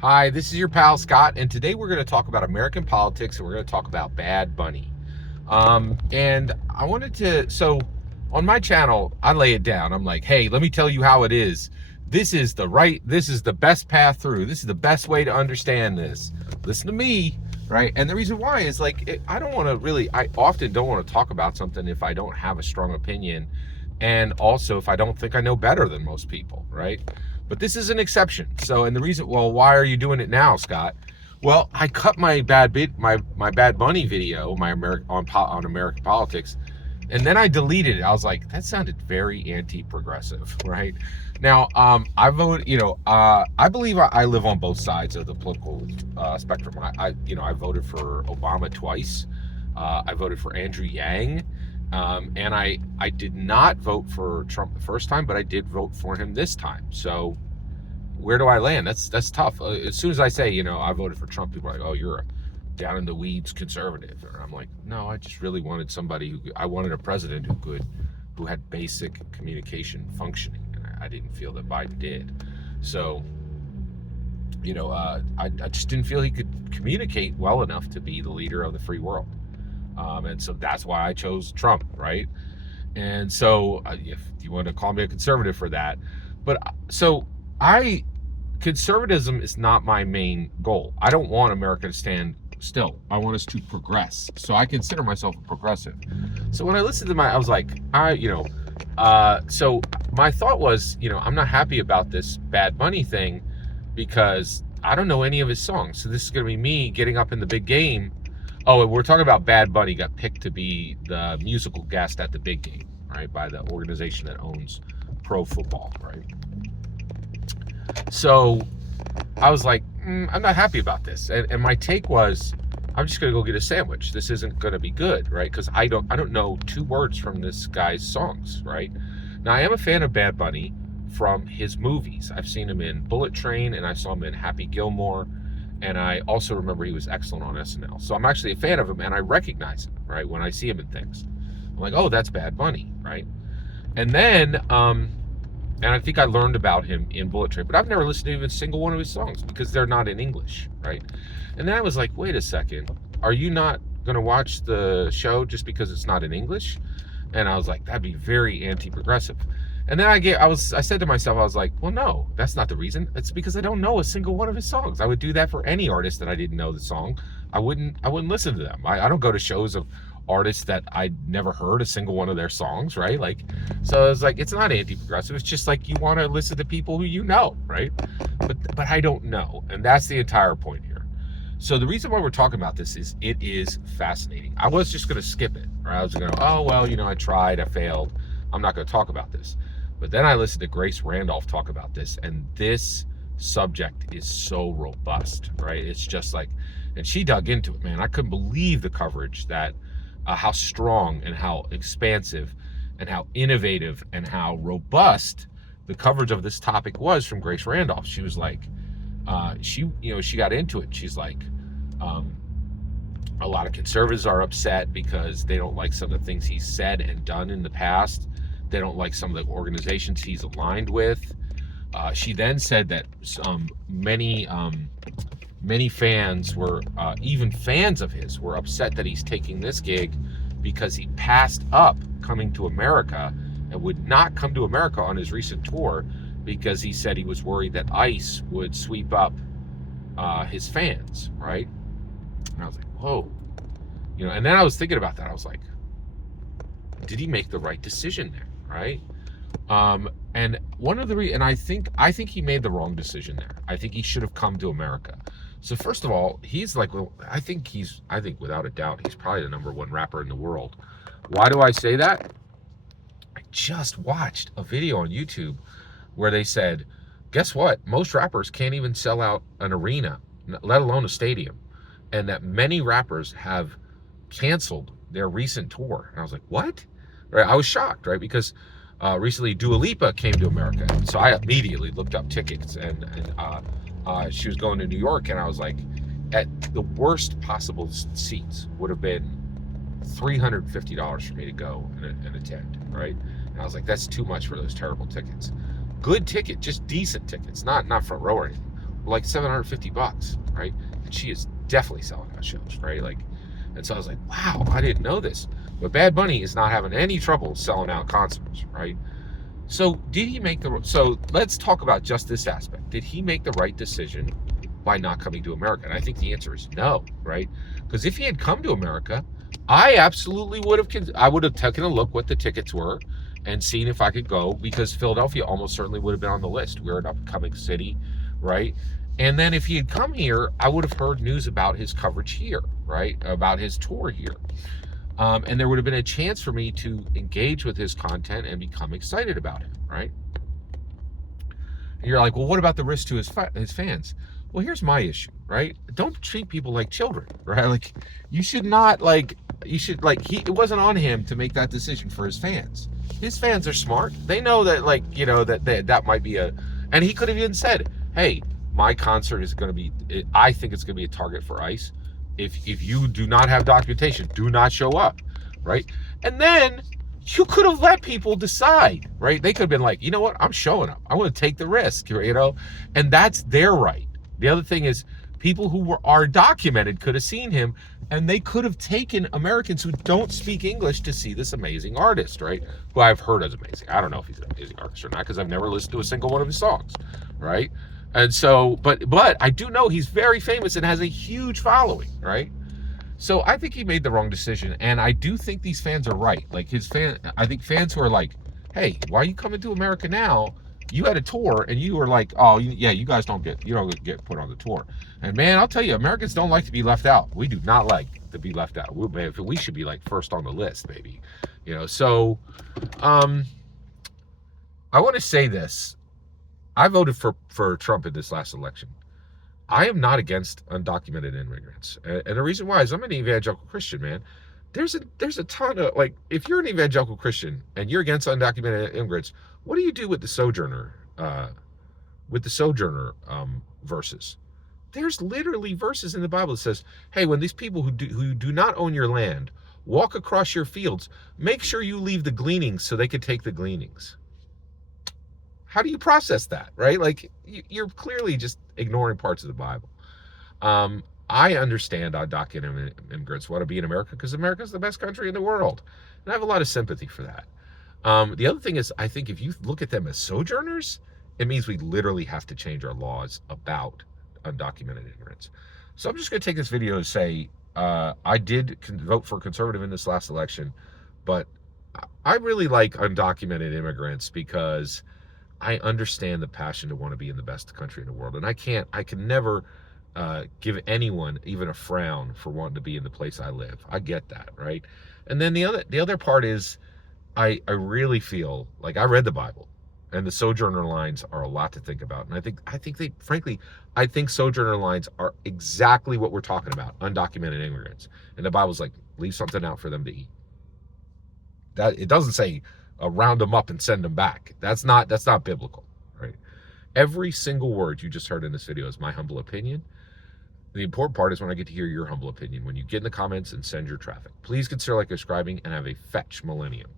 Hi, this is your pal Scott, and today we're going to talk about American politics and we're going to talk about Bad Bunny. And I wanted to, so on my channel, I lay it down. I'm like, hey, let me tell you how it is. This is the best path through. This is the best way to understand this. Listen to me, right? And the reason why is I don't want to really, I often don't want to talk about something if I don't have a strong opinion. And also if I don't think I know better than most people, right? But this is an exception. So, and the reason, well, why are you doing it now, Scott? Well, I cut my Bad Bunny video, on American politics, and then I deleted it. I was like, that sounded very anti-progressive, right? Now, I vote. I believe I live on both sides of the political spectrum. I voted for Obama twice. I voted for Andrew Yang. And I did not vote for Trump the first time, but I did vote for him this time. So where do I land? That's tough. As soon as I say, I voted for Trump, people are like, oh, you're a down in the weeds conservative. And I'm like, no, I just really wanted I wanted a president who had basic communication functioning. And I didn't feel that Biden did. So, I just didn't feel he could communicate well enough to be the leader of the free world. And so that's why I chose Trump, right? And so if you want to call me a conservative for that, but conservatism is not my main goal. I don't want America to stand still. I want us to progress. So I consider myself a progressive. So when I listened to I was like, so my thought was, I'm not happy about this Bad Bunny thing because I don't know any of his songs. So this is going to be me getting up in the big game. Oh, and we're talking about Bad Bunny got picked to be the musical guest at the big game, right? By the organization that owns pro football, right? So I was like, I'm not happy about this. And my take was, I'm just going to go get a sandwich. This isn't going to be good, right? Because I don't know two words from this guy's songs, right? Now, I am a fan of Bad Bunny from his movies. I've seen him in Bullet Train and I saw him in Happy Gilmore. And I also remember he was excellent on SNL. So I'm actually a fan of him and I recognize him, right? When I see him in things. I'm like, oh, that's Bad Bunny, right? And then, and I think I learned about him in Bullet Train, but I've never listened to even a single one of his songs because they're not in English, right? And then I was like, wait a second, are you not going to watch the show just because it's not in English? And I was like, that'd be very anti-progressive. And then I said to myself, I was like, well, no, that's not the reason. It's because I don't know a single one of his songs. I would do that for any artist that I didn't know the song. I wouldn't listen to them. I don't go to shows of artists that I never heard a single one of their songs, right? So I was like, it's not anti-progressive. It's just like you want to listen to people who you know, right? But I don't know. And that's the entire point here. So the reason why we're talking about this is it is fascinating. I was just going to skip it. Or I was going to, oh, well, I tried, I failed. I'm not going to talk about this. But then I listened to Grace Randolph talk about this, and this subject is so robust, right? It's just like, and she dug into it, man. I couldn't believe the coverage that, how strong and how expansive and how innovative and how robust the coverage of this topic was from Grace Randolph. She was like, she got into it. She's like, a lot of conservatives are upset because they don't like some of the things he's said and done in the past. They don't like some of the organizations he's aligned with. She then said that many fans were, even fans of his, were upset that he's taking this gig because he passed up coming to America and would not come to America on his recent tour because he said he was worried that ICE would sweep up his fans, right? And I was like, whoa. And then I was thinking about that. I was like, did he make the right decision there? Right. And one of and I think he made the wrong decision there. I think he should have come to America. So first of all, he's like, well, I think without a doubt, he's probably the #1 rapper in the world. Why do I say that? I just watched a video on YouTube where they said, guess what? Most rappers can't even sell out an arena, let alone a stadium. And that many rappers have canceled their recent tour. And I was like, what? Right? I was shocked, right? Because recently Dua Lipa came to America. So I immediately looked up tickets and she was going to New York. And I was like, at the worst possible seats would have been $350 for me to go and attend, right? And I was like, that's too much for those terrible tickets. Good ticket, just decent tickets, not front row or anything. like $750, right? And she is definitely selling out shows, right? Like, and so I was like, wow, I didn't know this. But Bad Bunny is not having any trouble selling out concerts, right? So did he make the? So let's talk about just this aspect. Did he make the right decision by not coming to America? And I think the answer is no, right? Because if he had come to America, I absolutely would have. I would have taken a look what the tickets were and seen if I could go, because Philadelphia almost certainly would have been on the list. We're an upcoming city, right? And then if he had come here, I would have heard news about his coverage here, right? About his tour here. And there would have been a chance for me to engage with his content and become excited about him, right? And you're like, well, what about the risk to his fans? Well, here's my issue, right? Don't treat people like children, right? Like, you should not, like, you should, like, it wasn't on him to make that decision for his fans. His fans are smart. They know that, like, you know, that might be and he could have even said, hey, my concert is going to be, I think it's going to be a target for ICE. If you do not have documentation, do not show up, right? And then you could have let people decide, right? They could have been like, you know what, I'm showing up. I want to take the risk, you know, and that's their right. The other thing is, people who are documented could have seen him, and they could have taken Americans who don't speak English to see this amazing artist, right? Who I've heard is amazing. I don't know if he's an amazing artist or not, because I've never listened to a single one of his songs, right? And so, but I do know he's very famous and has a huge following, right? So I think he made the wrong decision, and I do think these fans are right. Like I think fans who are like, hey, why are you coming to America now? You had a tour, and you were like, oh yeah, you don't get put on the tour. And man, I'll tell you, Americans don't like to be left out. We do not like to be left out. We should be like first on the list, maybe, you know. So, I want to say this. I voted for Trump in this last election. I am not against undocumented immigrants, and the reason why is I'm an evangelical Christian, man. There's a ton of, like, if you're an evangelical Christian and you're against undocumented immigrants, what do you do with the sojourner verses? There's literally verses in the Bible that says, hey, when these people who do not own your land walk across your fields, make sure you leave the gleanings so they can take the gleanings. How do you process that, right? Like, you're clearly just ignoring parts of the Bible. I understand undocumented immigrants want to be in America because America's the best country in the world. And I have a lot of sympathy for that. The other thing is, I think if you look at them as sojourners, it means we literally have to change our laws about undocumented immigrants. So I'm just going to take this video to say, I did vote for conservative in this last election, but I really like undocumented immigrants because I understand the passion to want to be in the best country in the world. And I can never give anyone even a frown for wanting to be in the place I live. I get that, right? And then the other part is, I really feel like I read the Bible, and the sojourner lines are a lot to think about. And I think sojourner lines are exactly what we're talking about, undocumented immigrants. And the Bible's like, leave something out for them to eat. That it doesn't say round them up and send them back. That's not biblical, right? Every single word you just heard in this video is my humble opinion. The important part is when I get to hear your humble opinion, when you get in the comments and send your traffic. Please consider subscribing, and have a fetch millennium.